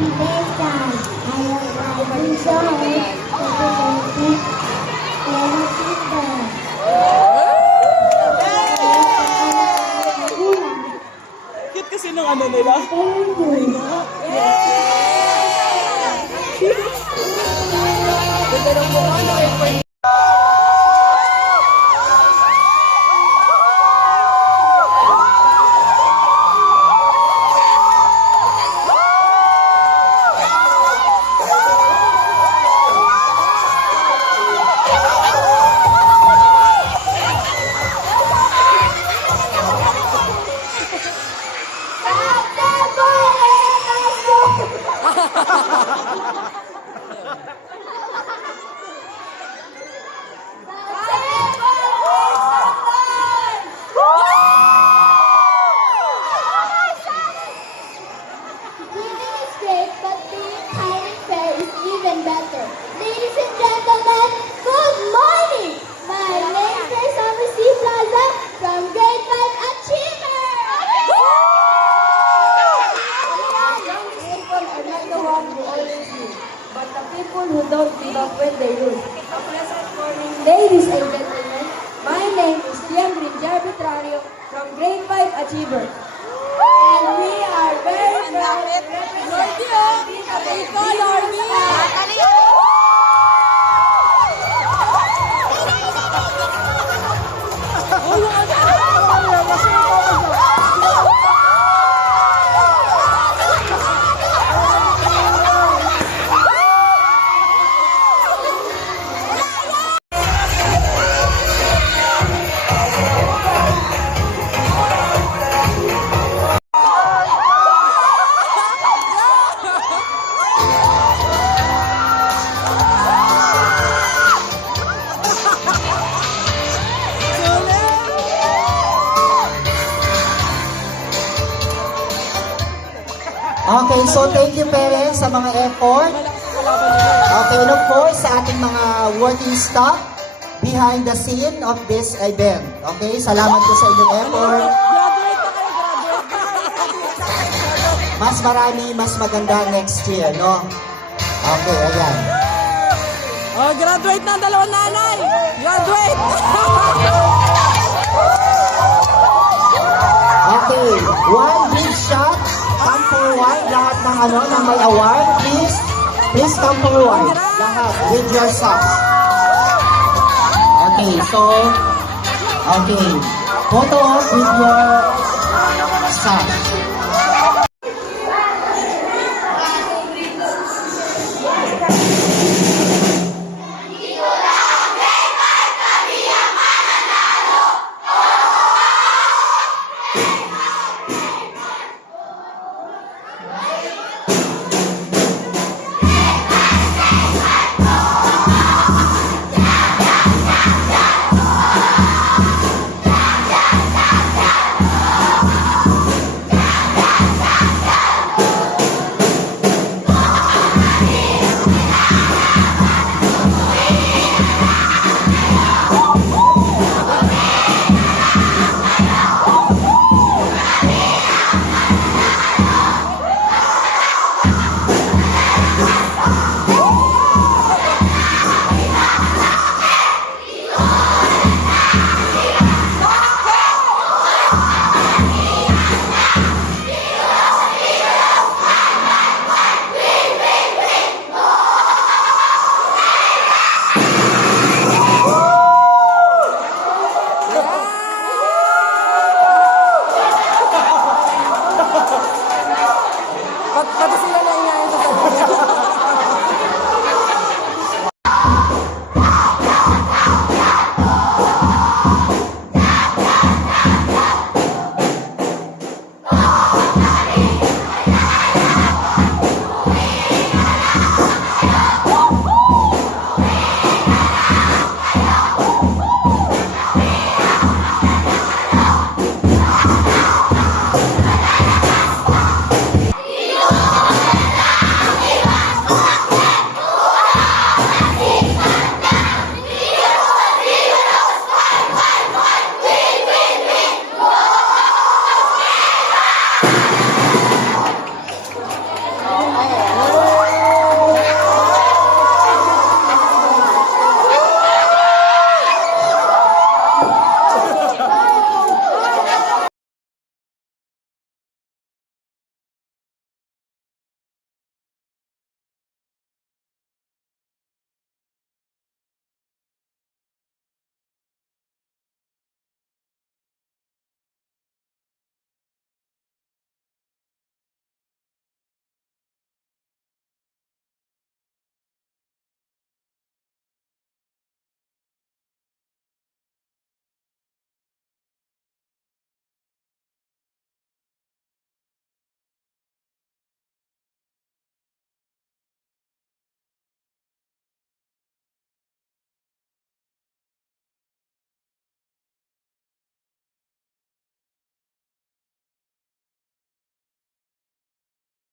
Happy birthday! I would like to show happy Cute kasi nung ano nila. Ganda ng mukha na kayo. Better. Ladies and gentlemen, good morning! My name is Summer C. Plaza from Grade 5 Achiever! Young people are not the ones who always win, but the people who don't give up when they lose. A pleasant morning, ladies and gentlemen. My name is Liam Rinjar Betrario from Grade 5 Achiever. And we are very proud to represent Okay, so thank you parents sa mga effort. Okay, and of course sa ating mga working staff behind the scene of this event. Okay, salamat po sa inyong effort. Mas marami, mas maganda next year, no? Okay, ayan. Oh, graduate na ang dalawang nanay! Graduate! Okay, one big shot. Come forward, lahat ng ng may award, please. Please come forward, lahat, with your socks. Okay, so, okay, photo op with your socks.